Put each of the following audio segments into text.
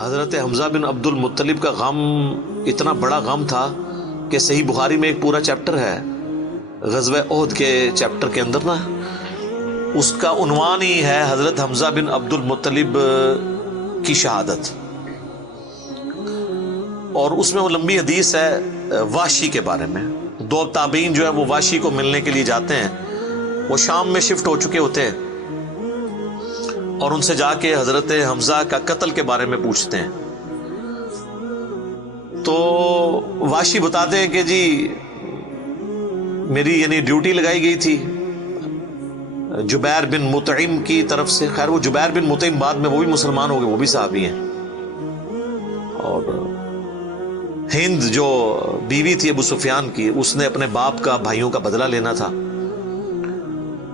حضرت حمزہ بن عبد المطلب کا غم اتنا بڑا غم تھا کہ صحیح بخاری میں ایک پورا چیپٹر ہے غزوہ احد کے چیپٹر کے اندر نا، اس کا عنوان ہی ہے حضرت حمزہ بن عبد المطلب کی شہادت، اور اس میں وہ لمبی حدیث ہے واشی کے بارے میں۔ دو تابعین جو ہے وہ واشی کو ملنے کے لیے جاتے ہیں، وہ شام میں شفٹ ہو چکے ہوتے ہیں، اور ان سے جا کے حضرت حمزہ کا قتل کے بارے میں پوچھتے ہیں۔ تو واشی بتاتے ہیں کہ جی میری یعنی ڈیوٹی لگائی گئی تھی جبیر بن مطعم کی طرف سے۔ خیر وہ جبیر بن مطعم بعد میں وہ بھی مسلمان ہو گئے، وہ بھی صحابی ہیں، اور ہند جو بیوی تھی ابو سفیان کی، اس نے اپنے باپ کا بھائیوں کا بدلہ لینا تھا،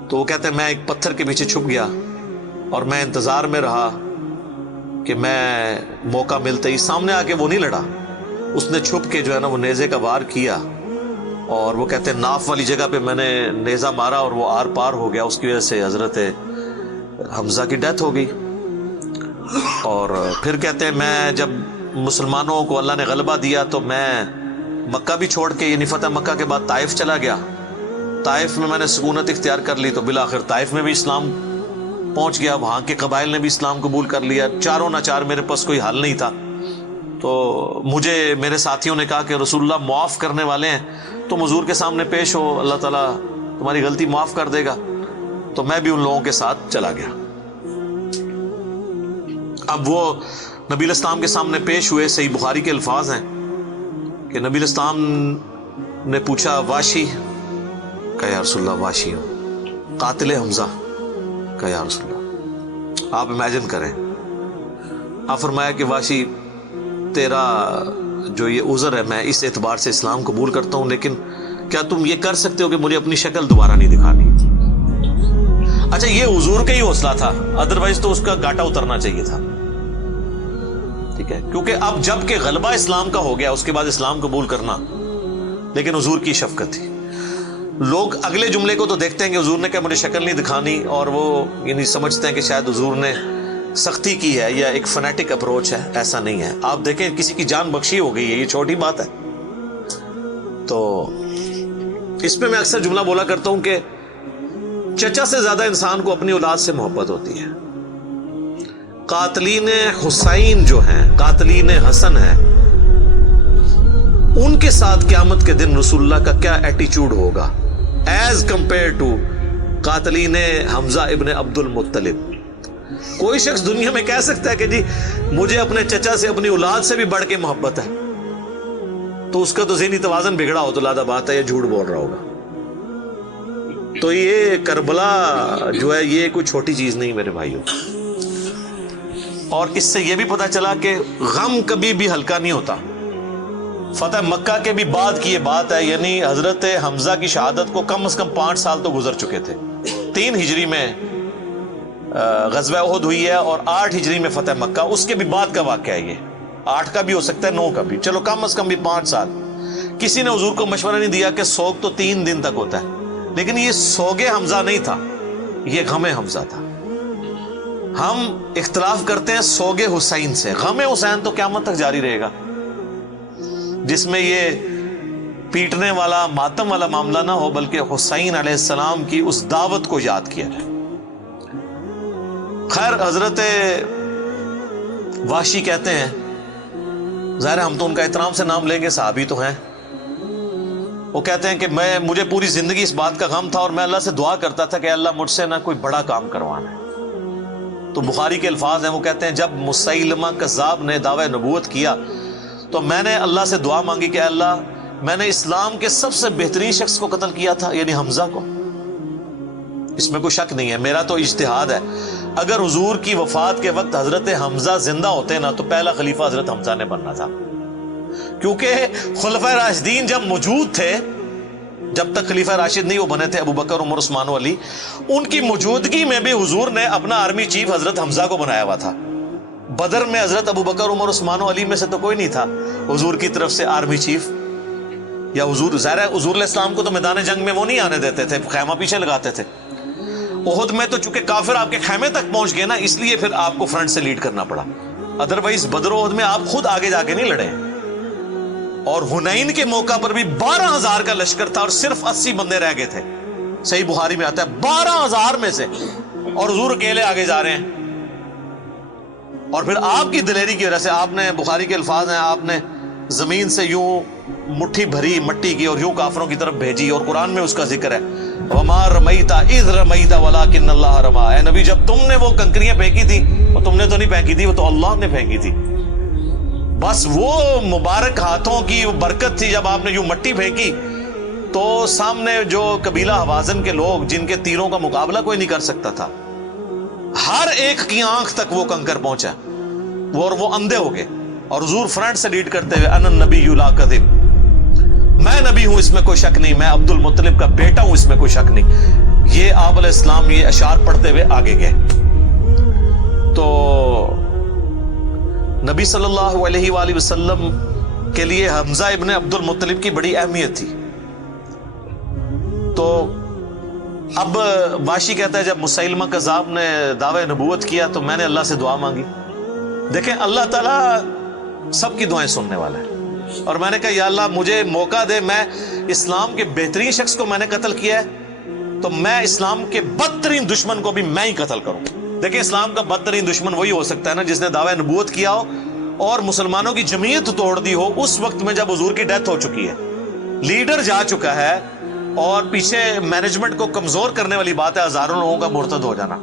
تو وہ کہتے ہیں میں ایک پتھر کے پیچھے چھپ گیا اور میں انتظار میں رہا کہ میں موقع ملتے ہی سامنے آ کے وہ نہیں لڑا، اس نے چھپ کے جو ہے نا وہ نیزے کا وار کیا، اور وہ کہتے ہیں ناف والی جگہ پہ میں نے نیزہ مارا اور وہ آر پار ہو گیا، اس کی وجہ سے حضرت حمزہ کی ڈیتھ ہو گئی۔ اور پھر کہتے ہیں میں جب مسلمانوں کو اللہ نے غلبہ دیا تو میں مکہ بھی چھوڑ کے یعنی فتح مکہ کے بعد طائف چلا گیا، طائف میں میں نے سکونت اختیار کر لی، تو بالآخر طائف میں بھی اسلام پہنچ گیا، وہاں کے قبائل نے بھی اسلام قبول کر لیا، چاروں ناچار میرے پاس کوئی حل نہیں تھا، تو مجھے میرے ساتھیوں نے کہا کہ رسول اللہ معاف کرنے والے ہیں، تم حضور کے سامنے پیش ہو، اللہ تعالیٰ تمہاری غلطی معاف کر دے گا، تو میں بھی ان لوگوں کے ساتھ چلا گیا۔ اب وہ نبی الاسلام کے سامنے پیش ہوئے، صحیح بخاری کے الفاظ ہیں کہ نبی الاسلام نے پوچھا واشی کہ یا رسول اللہ واشی ہوں، قاتل حمزہ کہ یا رسول اللہ۔ آپ امیجن کریں، آپ فرمایا کہ واشی تیرا جو یہ عذر ہے میں اس اعتبار سے اسلام قبول کرتا ہوں، لیکن کیا تم یہ کر سکتے ہو کہ مجھے اپنی شکل دوبارہ نہیں دکھانی؟ اچھا یہ حضور کا ہی حوصلہ تھا، ادروائز تو اس کا گاٹا اترنا چاہیے تھا، ٹھیک ہے، کیونکہ اب جب کہ غلبہ اسلام کا ہو گیا اس کے بعد اسلام قبول کرنا، لیکن حضور کی شفقت تھی۔ لوگ اگلے جملے کو تو دیکھتے ہیں کہ حضور نے کہا مجھے شکل نہیں دکھانی، اور وہ یعنی سمجھتے ہیں کہ شاید حضور نے سختی کی ہے یا ایک فنیٹک اپروچ ہے، ایسا نہیں ہے۔ آپ دیکھیں کسی کی جان بخشی ہو گئی ہے، یہ چھوٹی بات ہے۔ تو اس میں اکثر جملہ بولا کرتا ہوں کہ چچا سے زیادہ انسان کو اپنی اولاد سے محبت ہوتی ہے۔ قاتلین حسین جو ہیں، قاتلین حسن ہیں، ان کے ساتھ قیامت کے دن رسول اللہ کا کیا ایٹیچیوڈ ہوگا ایز کمپیئر ٹو قاتلین حمزہ ابن عبد المطلب۔ کوئی شخص دنیا میں کہہ سکتا ہے کہ جی مجھے اپنے چچا سے اپنی اولاد سے بھی بڑھ کے محبت ہے، تو اس کا تو ذہنی توازن بگڑا ہو تو لادہ بات ہے، یہ جھوٹ بول رہا ہوگا۔ تو یہ کربلا جو ہے یہ کوئی چھوٹی چیز نہیں میرے بھائیوں، اور اس سے یہ بھی پتہ چلا کہ غم کبھی بھی ہلکا نہیں ہوتا۔ فتح مکہ کے بھی بعد کی یہ بات ہے، یعنی حضرت حمزہ کی شہادت کو کم از کم 5 سال تو گزر چکے تھے۔ 3 ہجری میں غزوہ احد ہوئی ہے اور 8 ہجری میں فتح مکہ، اس کے بھی بعد کا واقعہ ہے، یہ 8 کا بھی ہو سکتا ہے 9 کا بھی، چلو کم از کم بھی 5 سال۔ کسی نے حضور کو مشورہ نہیں دیا کہ سوگ تو 3 دن تک ہوتا ہے، لیکن یہ سوگ حمزہ نہیں تھا، یہ غم حمزہ تھا۔ ہم اختلاف کرتے ہیں سوگ حسین سے، غم حسین تو قیامت تک جاری رہے گا، جس میں یہ پیٹنے والا ماتم والا معاملہ نہ ہو، بلکہ حسین علیہ السلام کی اس دعوت کو یاد کیا جائے۔ خیر حضرت واشی کہتے ہیں، ظاہر ہم تو ان کا احترام سے نام لیں گے، صحابی تو ہیں، وہ کہتے ہیں کہ مجھے پوری زندگی اس بات کا غم تھا اور میں اللہ سے دعا کرتا تھا کہ اللہ مجھ سے نہ کوئی بڑا کام کروانا ہے۔ تو بخاری کے الفاظ ہیں، وہ کہتے ہیں جب مسیلمہ کذاب نے دعوی نبوت کیا تو میں نے اللہ سے دعا مانگی کہ اللہ میں نے اسلام کے سب سے بہترین شخص کو قتل کیا تھا، یعنی حمزہ کو، اس میں کوئی شک نہیں ہے، میرا تو اجتہاد ہے۔ اگر حضور کی وفات کے وقت حضرت حمزہ زندہ ہوتے نا تو پہلا خلیفہ حضرت حمزہ نے بننا تھا، کیونکہ خلفائے راشدین جب موجود تھے، جب تک خلیفہ راشد نہیں وہ بنے تھے ابو بکر عمر عثمان و علی، ان کی موجودگی میں بھی حضور نے اپنا آرمی چیف حضرت حمزہ کو بنایا ہوا تھا۔ بدر میں حضرت ابو بکر عمر عثمان و علی میں سے تو کوئی نہیں تھا حضور کی طرف سے آرمی چیف، یا حضور ظاہر ہے حضور علیہ السلام کو تو میدان جنگ میں وہ نہیں آنے دیتے تھے، خیمہ پیچھے لگاتے تھے۔ احد میں تو چونکہ کافر آپ کے خیمے تک پہنچ گئے نا، اس لیے پھر آپ کو فرنٹ سے لیڈ کرنا پڑا۔ ادروائز بدر و احد میں آپ خود آگے جا کے نہیں لڑے. اور حنین کے موقع پر بھی 12,000 کا لشکر تھا اور صرف 80 بندے رہ گئے تھے. صحیح بخاری میں آتا ہے 12,000 میں سے، اور حضور اکیلے آگے جا رہے ہیں. اور پھر آپ کی دلیری کی وجہ سے آپ نے، بخاری کے الفاظ ہیں، آپ نے زمین سے یوں مٹھی بھری مٹی کی اور یوں کافروں کی طرف بھیجی، اور قرآن میں اس کا ذکر ہے وَمَا رَمَيْتَ إِذْ رَمَيْتَ وَلَكِنَّ اللَّهَ رَمَىٰ. اے نبی جب تم نے وہ کنکریاں پھینکی تھی، وہ تم نے تو نہیں پھینکی تھی، وہ تو اللہ نے پھینکی تھی. بس وہ مبارک ہاتھوں کی برکت تھی. جب آپ نے یوں مٹی پھینکی تو سامنے جو قبیلہ حوازن کے لوگ، جن کے تیروں کا مقابلہ کوئی نہیں کر سکتا تھا، ہر ایک کی آنکھ تک وہ کنکر پہنچا، اور وہ اندھے ہو گئے. اور حضور فرنٹ سے لیڈ کرتے ہوئے انا النبی لا کذب، میں نبی ہوں اس میں کوئی شک نہیں، میں عبد المطلب کا بیٹا ہوں اس میں کوئی شک نہیں. یہ آپ علیہ السلام یہ اشعار پڑھتے ہوئے آگے گئے. تو نبی صلی اللہ علیہ وآلہ وسلم کے لیے حمزہ ابن عبد المطلب کی بڑی اہمیت تھی. تو اب واشی کہتا ہے جب مسیلمہ کذاب نے دعوی نبوت کیا تو میں نے اللہ سے دعا مانگی. دیکھیں اللہ تعالیٰ سب کی دعائیں سننے والا ہے، اور میں نے کہا یا اللہ مجھے موقع دے، میں اسلام کے بہترین شخص کو میں نے قتل کیا ہے تو میں اسلام کے بدترین دشمن کو بھی میں ہی قتل کروں. دیکھیں اسلام کا بدترین دشمن وہی ہو سکتا ہے نا جس نے دعوی نبوت کیا ہو اور مسلمانوں کی جمعیت توڑ دی ہو اس وقت میں جب حضور کی ڈیتھ ہو چکی ہے، لیڈر جا چکا ہے، اور پیچھے مینجمنٹ کو کمزور کرنے والی بات ہے ہزاروں لوگوں کا مرتد ہو جانا.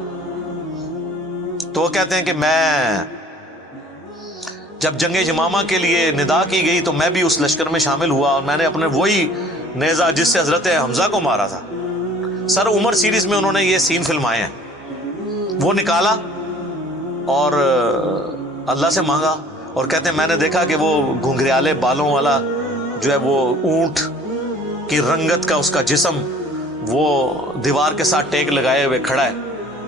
تو وہ کہتے ہیں کہ میں جب جنگ یمامہ کے لیے ندا کی گئی تو میں بھی اس لشکر میں شامل ہوا، اور میں نے اپنے وہی نیزہ جس سے حضرت حمزہ کو مارا تھا، سر عمر سیریز میں انہوں نے یہ سین فلمائے ہیں، وہ نکالا اور اللہ سے مانگا. اور کہتے ہیں میں نے دیکھا کہ وہ گھنگریالے بالوں والا جو ہے وہ اونٹ کی رنگت کا اس کا جسم وہ دیوار کے ساتھ ٹیک لگائے ہوئے کھڑا ہے.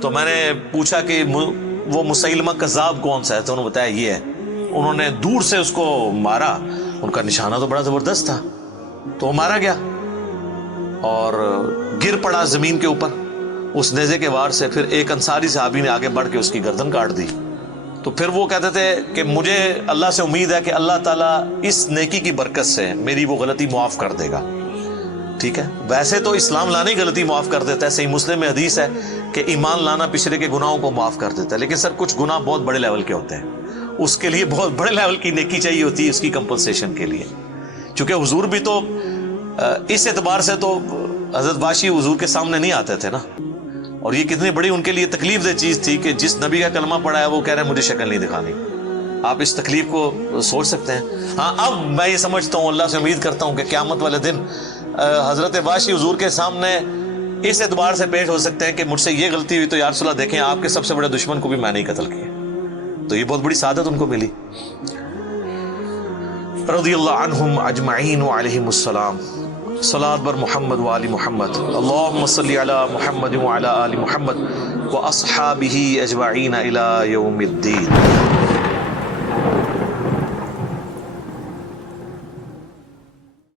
تو میں نے پوچھا کہ وہ مسیلمہ کذاب کون سا ہے، تو انہوں نے بتایا یہ ہے. انہوں نے دور سے اس کو مارا، ان کا نشانہ تو بڑا زبردست تھا، تو وہ مارا گیا اور گر پڑا زمین کے اوپر اس نیزے کے وار سے. پھر ایک انصاری صحابی نے آگے بڑھ کے اس کی گردن کاٹ دی. تو پھر وہ کہتے تھے کہ مجھے اللہ سے امید ہے کہ اللہ تعالیٰ اس نیکی کی برکت سے میری وہ غلطی معاف کر دے گا. ٹھیک ہے، ویسے تو اسلام لانے ہی غلطی معاف کر دیتا ہے، صحیح مسلم میں حدیث ہے کہ ایمان لانا پچھلے کے گناہوں کو معاف کر دیتا ہے. لیکن سر کچھ گناہ بہت بڑے لیول کے ہوتے ہیں، اس کے لیے بہت بڑے لیول کی نیکی چاہیے ہوتی ہے اس کی کمپنسیشن کے لیے. چونکہ حضور بھی تو اس اعتبار سے تو حضرت واشی حضور کے سامنے نہیں آتے تھے نا، اور یہ کتنی بڑی ان کے لیے تکلیف دہ چیز تھی کہ جس نبی کا کلمہ پڑھا ہے وہ کہہ رہے ہیں مجھے شکل نہیں دکھانی. آپ اس تکلیف کو سوچ سکتے ہیں. ہاں اب میں یہ سمجھتا ہوں، اللہ سے امید کرتا ہوں کہ قیامت والے دن حضرت واشی حضور کے سامنے اس اعتبار سے پیش ہو سکتے ہیں کہ مجھ سے یہ غلطی ہوئی تو یا رسول اللہ دیکھیں آپ کے سب سے بڑے دشمن کو بھی میں نہیں قتل کیا. تو یہ بہت بڑی سعادت ان کو ملی. رضی اللہ عنہم اجمعین وعلیہم السلام. صلاۃ بر محمد و آل محمد. اللہم صلی علی محمد و علی آل محمد و اصحابہ اجمعین الی یوم الدین.